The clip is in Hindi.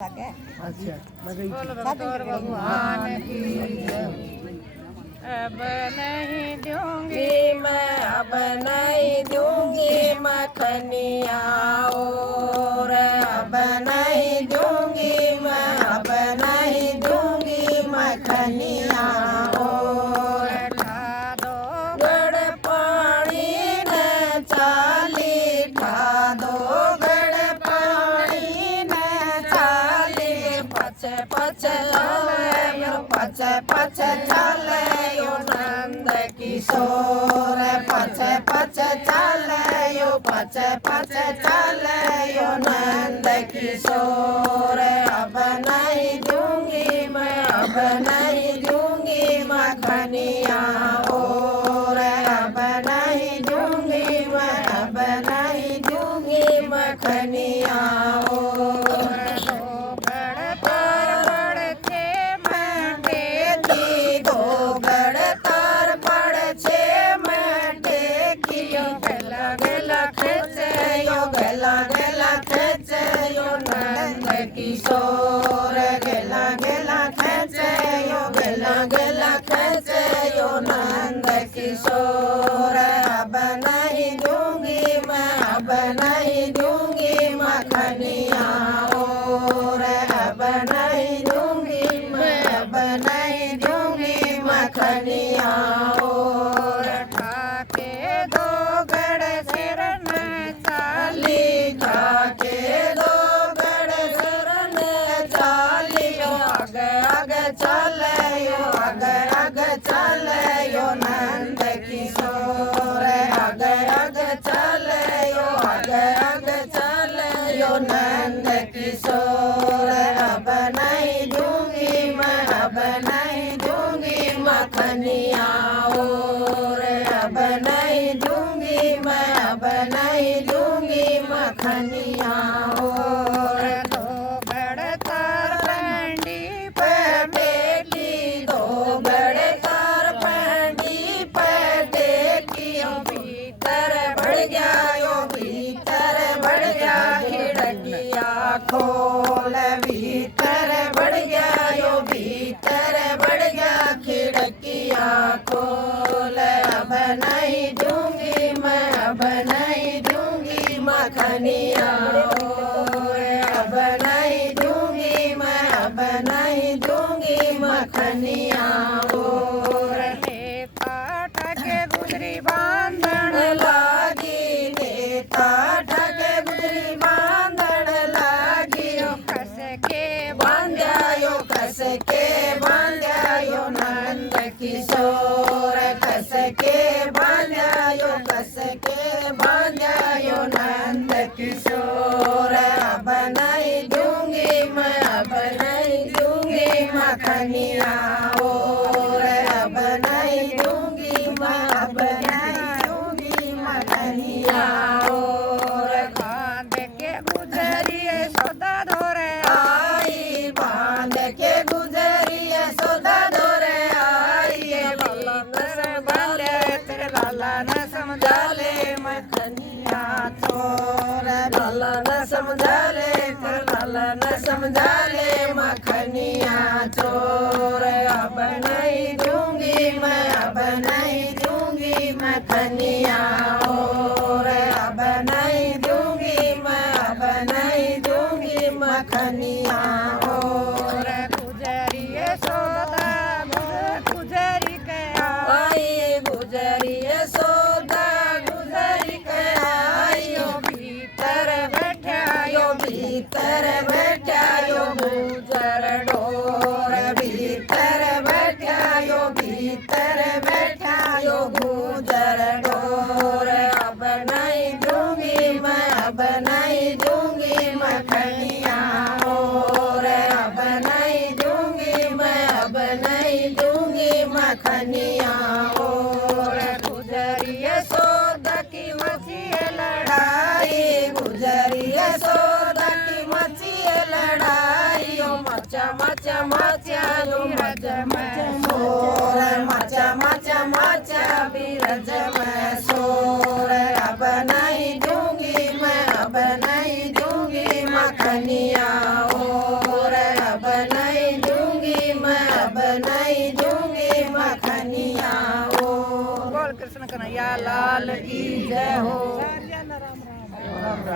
अच्छा भगवान की अब नहीं दूंगी मैं, अब नहीं दूंगी मखनिया और अब नहीं दूंगी मैं, अब नहीं दूंगी मखनिया और ला दो गड़ पानी ने चाली, ठा दो गड़ पानी ने चाली, पचे पचे चले पचे पचे चले नंद किशोर, पचे पचे चले पचे पचे चले नंद किशोर। अब नहीं दूंगी मैं, अब नहीं दूंगी मखनिया और अब नहीं दूंगी मैं, अब नहीं दूंगी मखनिया और किशोर गेला गेला खेचे यो, गेला गेला खेचे यो नंद किशोर। अब नहीं दूंगी मैं, अब नहीं दूंगी मखनिया और अब नहीं दूंगी मैं, अब नहीं दूंगी मखनिया और ठाके दो गड़ सिर में चाली, ठाके दो चले यो नंद किशोर, आगे आगे चले यो नंद किशोर। अब नहीं दूंगी मैं, अब नहीं दूंगी मखनिया और अब नहीं दूंगी मैं, अब नहीं दूंगी मखनिया और दो गड़ तार पंडी पे टेकी, दो गड़ तार पंडी पे टेकी, भीतर बढ़ गया यो, भीतर बढ़ गया खिड़किया खोल, भीतर बढ़ गया यो, भीतर बढ़ गया खिड़किया खोल। अब नहीं दूंगी मैं, अब नहीं दूंगी मखनिया और अब नहीं दूंगी मैं, अब नहीं दूंगी मखनिया और नेता ठगे गुजरी बांधन लागी, नेता ठगे गुजरी बांधन लागी, कस के बांध्या यो, कस के बांध्या यो नंद किशोर, कस के बांध्या यो, कस के बांध्या यो नंद किशोर। अब नहीं दूंगी मैं, अब नहीं दूंगी मखनिया और अब नहीं दूंगी मैं, अब नहीं दूंगी मखनिया और बांध के गुजरिए सौदा धोरे आई, बांध के गुजरिए सौदा धोरे आई, लाला न संभाले तेरे लाला न समझा ले मखनिया चोर, लाला न समझा ले तेरे लाला न समझा ले मखनिया चोर। अब नहीं दूंगी मैं, अब नहीं दूंगी मखनिया और अब नहीं दूंगी मैं, अब नहीं दूंगी मखनिया और गुजरिए सौदा गुजरी के आई, गुजरिए सौदा गुजरी के आई, यो भीतर बैठा यो, भीतर बैठा यो गुजर डोर, भीतर बैठा यो, भीतर बैठा यो गुजर डोर। अब नहीं दूंगी मैं, अब नहीं दूंगी मखनिया और अब नहीं दूंगी मैं, अब नहीं दूंगी मखनिया और गुजरिए सौदा की मची लड़ाई, गुजरिए सौदा की मची लड़ाई, यो मचा मचा मचा यो मचा मचा शोर, मचा माचा माचा बीरज में शोर अब नहीं दूंगी मैं अब नहीं दूंगी मखनिया और अब नहीं दूंगी मैं अब नहीं दूंगी मखनिया और। बोल कृष्ण कन्हैया लाल की जय हो।